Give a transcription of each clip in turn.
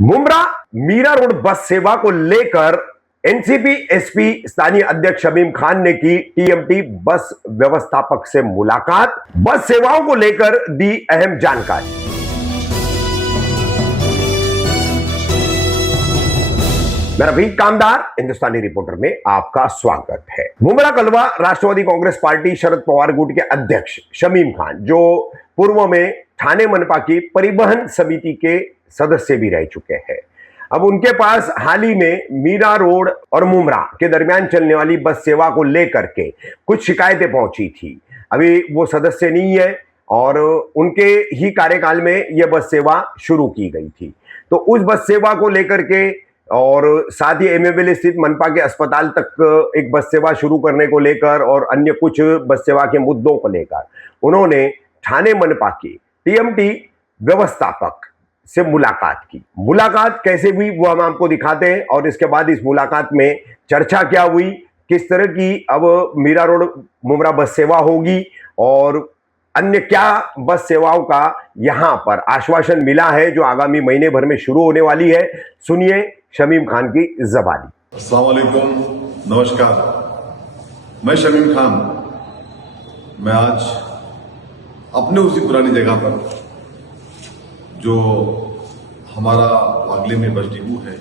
Mumbra Meera road bus सेवा को लेकर एनसीपी एसपी स्थानीय अध्यक्ष शमीम खान ने की टीएमटी बस व्यवस्थापक से मुलाकात, बस सेवाओं को लेकर दी अहम जानकारी। मैं रफीक कामदार हिंदुस्तानी रिपोर्टर में आपका स्वागत है। मुंब्रा कलवा राष्ट्रवादी कांग्रेस पार्टी शरद पवार गुट के अध्यक्ष शमीम खान, जो पूर्व में ठाणे मनपा की परिवहन समिति के सदस्य भी रह चुके हैं, अब उनके पास हाल ही में मीरा रोड और मुंब्रा के दरमियान चलने वाली बस सेवा को लेकर के कुछ शिकायतें पहुंची थी। अभी वो सदस्य नहीं है और उनके ही कार्यकाल में यह बस सेवा शुरू की गई थी। तो उस बस सेवा को लेकर के और साथ ही एमएबीएल स्थित मनपा के अस्पताल तक एक बस सेवा शुरू करने को लेकर और अन्य कुछ बस सेवा के मुद्दों को लेकर उन्होंने ठाणे मनपा की टीएमटी व्यवस्थापक से मुलाकात की। मुलाकात कैसे हुई वो हम आपको दिखाते हैं और इसके बाद इस मुलाकात में चर्चा क्या हुई, किस तरह की अब मीरा रोड मुंब्रा बस सेवा होगी और अन्य क्या बस सेवाओं का यहां पर आश्वासन मिला है जो आगामी महीने भर में शुरू होने वाली है। सुनिए शमीम खान की ज़बानी। अस्सलाम वालेकुम, नमस्कार। मैं शमीम खान, मैं आज अपने उसी पुरानी जगह पर जो हमारा वागले में बस डिपो है,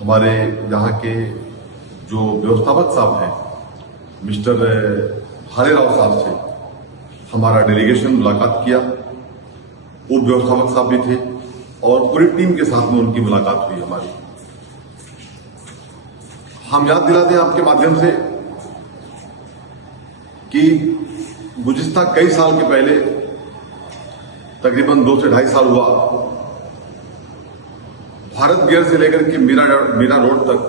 हमारे यहाँ के जो व्यवस्थापक साहब हैं मिस्टर भाले राव साहब से हमारा डेलीगेशन मुलाकात किया। उप व्यवस्थापक साहब भी थे और पूरी टीम के साथ में उनकी मुलाकात हुई हमारी। हम याद दिला दें आपके माध्यम से कि गुज़िश्ता कई साल के पहले, तकरीबन 2 से 2.5 साल हुआ, भारत गैर से लेकर के मीरा रोड तक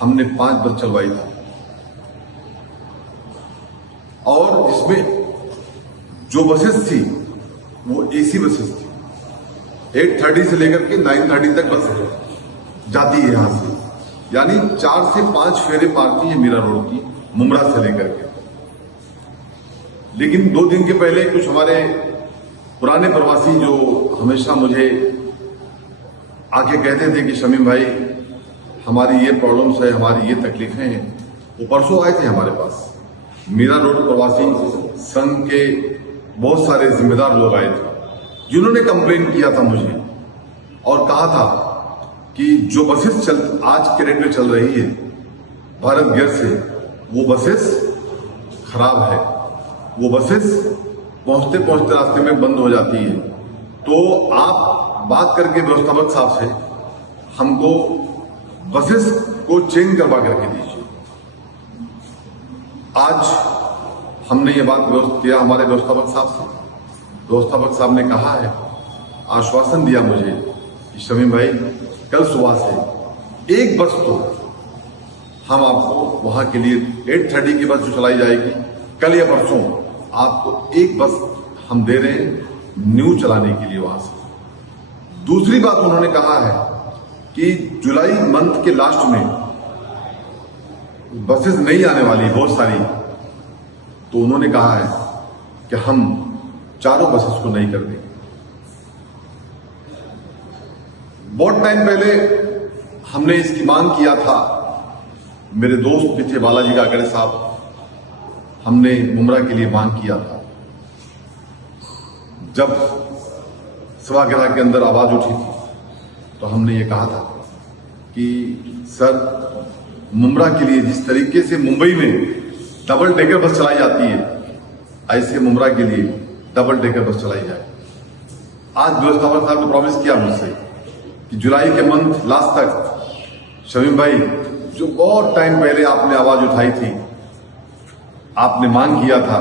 हमने 5 बस चलवाई थी और इसमें जो बसेस थी वो एसी बसेस थी। 8:30 से लेकर के 9:30 तक बस जाती है यहां से, यानी 4 से 5 फेरे मारती है मीरा रोड की मुंब्रा से लेकर के। लेकिन 2 दिन के पहले कुछ हमारे पुराने प्रवासी जो हमेशा मुझे आके कहते थे कि शमीम भाई हमारी ये प्रॉब्लम्स है, हमारी ये तकलीफें हैं, वो परसों आए थे हमारे पास। मीरा रोड प्रवासी संघ के बहुत सारे जिम्मेदार लोग आए थे जिन्होंने कंप्लेन किया था मुझे और कहा था कि जो बसेस आज के डेट में चल रही है भारत गैस से, वो बसेस खराब है, वो बसेस पहुंचते पहुंचते रास्ते में बंद हो जाती है। तो आप बात करके व्यवस्थापक साहब से हमको बसेस को चेंज करवा करके दीजिए। आज हमने ये बात किया हमारे व्यवस्थापक साहब से। व्यवस्थापक साहब ने कहा है, आश्वासन दिया मुझे कि शमीम भाई कल सुबह से एक बस तो हम आपको वहां के लिए 8:30 की बस जो चलाई जाएगी कल या परसों, आपको एक बस हम दे रहे हैं न्यू चलाने के लिए वहां से। दूसरी बात उन्होंने कहा है कि जुलाई मंथ के लास्ट में बसेस नहीं आने वाली बहुत सारी, तो उन्होंने कहा है कि हम 4 बसेस को नहीं कर देंगे। बहुत टाइम पहले हमने इसकी मांग किया था, मेरे दोस्त भी थे बालाजी काकड़े साहब, हमने मुंब्रा के लिए मांग किया था। जब सभागृह के अंदर आवाज उठी थी तो हमने ये कहा था कि सर मुंब्रा के लिए जिस तरीके से मुंबई में डबल डेकर बस चलाई जाती है, ऐसे मुंब्रा के लिए डबल डेकर बस चलाई जाए। आज व्यवस्थापक साहब ने प्रॉमिस किया मुझसे कि जुलाई के मंथ लास्ट तक शमीम भाई जो बहुत टाइम पहले आपने आवाज उठाई थी, आपने मांग किया था,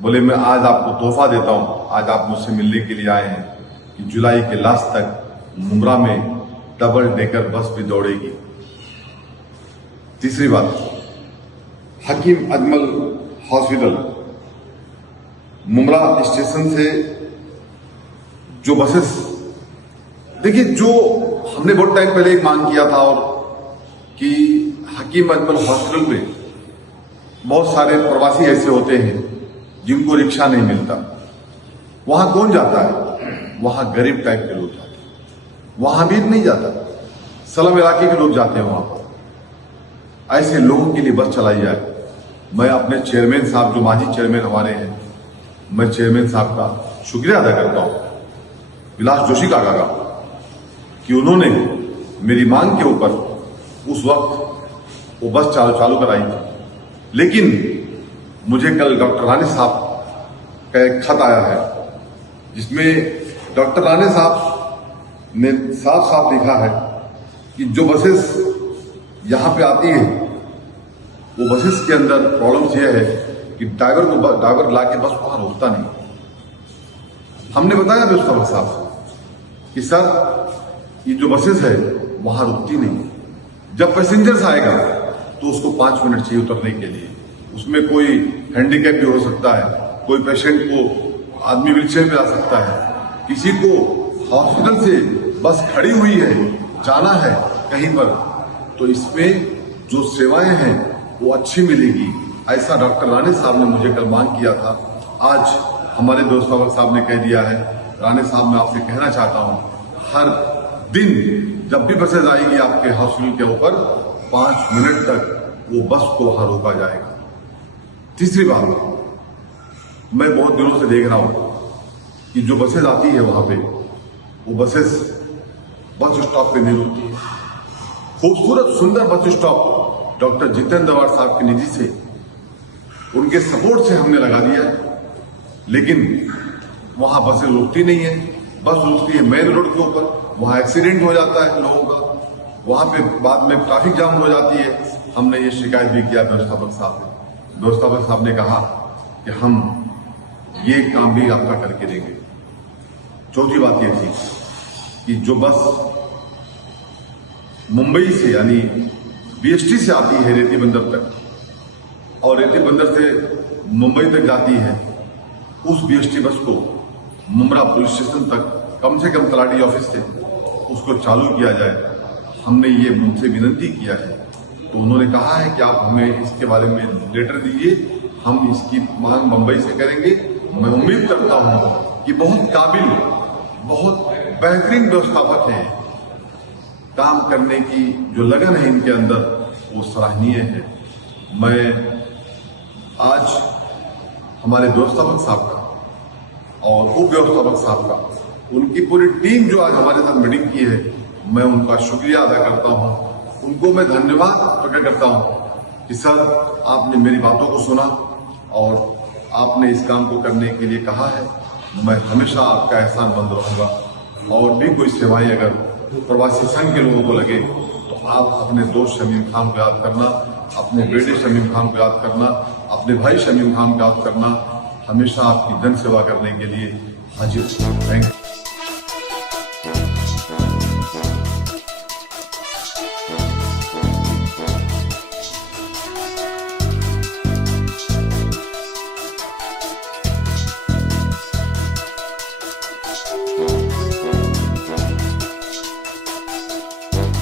बोले मैं आज आपको तोहफा देता हूं, आज आप मुझसे मिलने के लिए आए हैं कि जुलाई के लास्ट तक मुंब्रा में डबल डेकर बस भी दौड़ेगी। तीसरी बात, हकीम अजमल हॉस्पिटल मुंब्रा स्टेशन से जो बसेस, देखिए जो हमने बहुत टाइम पहले एक मांग किया था और कि हकीम अजमल हॉस्पिटल पे बहुत सारे प्रवासी ऐसे होते हैं जिनको रिक्शा नहीं मिलता, वहां कौन जाता है? वहां गरीब टाइप के लोग जाते हैं। वहां भी नहीं जाता, सलम इलाके के लोग जाते हैं वहां पर। ऐसे लोगों के लिए बस चलाई जाए। मैं अपने चेयरमैन साहब, जो माजी चेयरमैन हमारे हैं, मैं चेयरमैन साहब का शुक्रिया अदा करता हूं, विलास जोशी काका का, कि उन्होंने मेरी मांग के ऊपर उस वक्त वो बस चालू कराई थी। लेकिन मुझे कल डॉक्टर राणे साहब का एक खत आया है, जिसमें डॉक्टर राणे साहब ने साफ साफ लिखा है कि जो बसेस यहां पे आती है, वो बसेस के अंदर प्रॉब्लम यह है कि ड्राइवर लाके बस वहां रोकता नहीं। हमने बताया व्यवस्थापक साहब कि सर ये जो बसेस है वहां रुकती नहीं, जब पैसेंजर्स आएगा तो उसको 5 मिनट चाहिए उतरने के लिए। उसमें कोई हैंडीकैप भी हो सकता है, कोई पेशेंट को आदमी व्हीलचेयर में आ सकता है, किसी को हॉस्पिटल से बस खड़ी हुई है जाना है कहीं पर, तो इसमें जो सेवाएं हैं वो अच्छी मिलेगी। ऐसा डॉक्टर राणे साहब ने मुझे कल मांग किया था। आज हमारे व्यवस्थापक साहब ने कह दिया है। राणे साहब, मैं आपसे कहना चाहता हूं, हर दिन जब भी बसेज आएगी आपके हॉस्पिटल के ऊपर, 5 मिनट तक वो बस को वहां रोका जाएगा। तीसरी बात, मैं बहुत दिनों से देख रहा हूं कि जो बसेज आती है वहां पे, वो बसेस बस स्टॉप पे नहीं रुकती है। खूबसूरत सुंदर बस स्टॉप डॉक्टर जितेंद्र दवार साहब के निधि से, उनके सपोर्ट से हमने लगा दिया है, लेकिन वहां बसें रुकती नहीं है। बस रुकती है मेन रोड के ऊपर, वहां एक्सीडेंट हो जाता है लोगों का, वहां पे बाद में ट्रैफिक जाम हो जाती है। हमने ये शिकायत भी किया व्यवस्थापक साहब से। व्यवस्थापक साहब ने कहा कि हम ये काम भी आपका करके देंगे। चौथी बात यह थी कि जो बस मुंबई से यानी बीएसटी से आती है रेती बंदर तक और रेती बंदर से मुंबई तक जाती है, उस बीएसटी बस को मुमरा पुलिस स्टेशन तक, कम से कम तलाटी ऑफिस से उसको चालू किया जाए। हमने ये उनसे विनती किया है, तो उन्होंने कहा है कि आप हमें इसके बारे में लेटर दीजिए, हम इसकी मांग मुंबई से करेंगे। मैं उम्मीद करता हूं कि बहुत काबिल, बहुत बेहतरीन व्यवस्थापक है, काम करने की जो लगन है इनके अंदर वो सराहनीय है। मैं आज हमारे व्यवस्थापक साहब का और उप व्यवस्थापक साहब का, उनकी पूरी टीम जो आज हमारे साथ मीटिंग की है, मैं उनका शुक्रिया अदा करता हूं। उनको मैं धन्यवाद प्रकट करता हूं कि सर, आपने मेरी बातों को सुना और आपने इस काम को करने के लिए कहा है। मैं हमेशा आपका एहसानमंद रहूंगा। और भी कोई सेवाएं अगर प्रवासी संघ के लोगों को लगे तो आप अपने दोस्त शमीम खान को याद करना, अपने बेटे शमीम खान को याद करना, अपने भाई शमीम खान को याद करना। हमेशा आपकी जन सेवा करने के लिए हाजिर। Thank you.